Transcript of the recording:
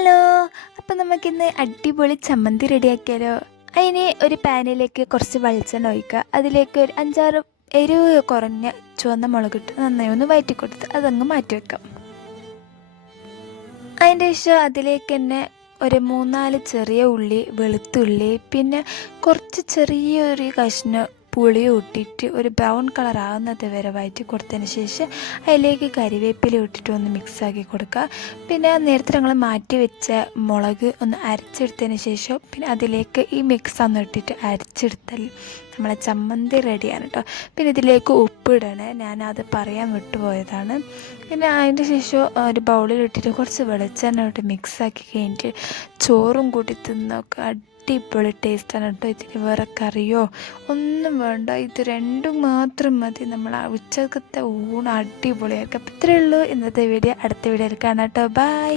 Hello, അപ്പം നമുക്കിന്ന് അടിപൊളി ചമ്മന്തി റെഡിയാക്കിയാലോ. അതിന് ഒരു പാനിലേക്ക് കുറച്ച് വെളിച്ചെണ്ണ ഒഴിക്കുക. അതിലേക്ക് ഒരു 5-6 എരിവ് കുറഞ്ഞ ചുവന്ന മുളകിട്ട് നന്നായി ഒന്ന് വഴറ്റി കൊടുത്ത് അതങ്ങ് മാറ്റി വെക്കാം. അതിൻ്റെ ശേഷം അതിലേക്ക് തന്നെ ഒരു 3-4 ചെറിയ ഉള്ളി, വെളുത്തുള്ളി, പിന്നെ കുറച്ച് ചെറിയൊരു കഷ്ണം പുളി ഇട്ടിട്ട് ഒരു ബ്രൗൺ കളർ ആകുന്നത് വരെ വഴറ്റി കൊടുത്തതിന് ശേഷം അതിലേക്ക് കരിവേപ്പില ഇട്ടിട്ട് ഒന്ന് മിക്സാക്കി കൊടുക്കുക. പിന്നെ നേരത്തെ ഞങ്ങൾ മാറ്റി വെച്ച മുളക് ഒന്ന് അരച്ചെടുത്തതിന് ശേഷം പിന്നെ അതിലേക്ക് ഈ മിക്സ് ഒന്ന് ഇട്ടിട്ട് അരച്ചെടുത്താൽ നമ്മളെ ചമ്മന്തി റെഡിയാണ് കേട്ടോ. പിന്നെ ഇതിലേക്ക് ഉപ്പ് ഇടണേ, ഞാനത് പറയാൻ വിട്ടുപോയതാണ്. പിന്നെ അതിൻ്റെ ശേഷം ഒരു ബൗളിൽ ഇട്ടിട്ട് കുറച്ച് വെളിച്ചെണ്ണ ഇട്ട് മിക്സാക്കി കഴിഞ്ഞിട്ട് ചോറും കൂട്ടി തിന്നൊക്കെ അടിപൊളി ടേസ്റ്റാണ് കേട്ടോ. ഇതിന് വേറെ കറിയോ ഒന്നും വേണ്ട, ഇത് രണ്ടും മാത്രം മതി നമ്മൾ ഉച്ചക്കത്തെ ഊണ് അടിപൊളിയായിരിക്കും. അപ്പോൾ ഇത്രയേ ഉള്ളൂ ഇന്നത്തെ വീഡിയോ. അടുത്ത വീഡിയോയിൽ കാണാം കേട്ടോ. ബൈ.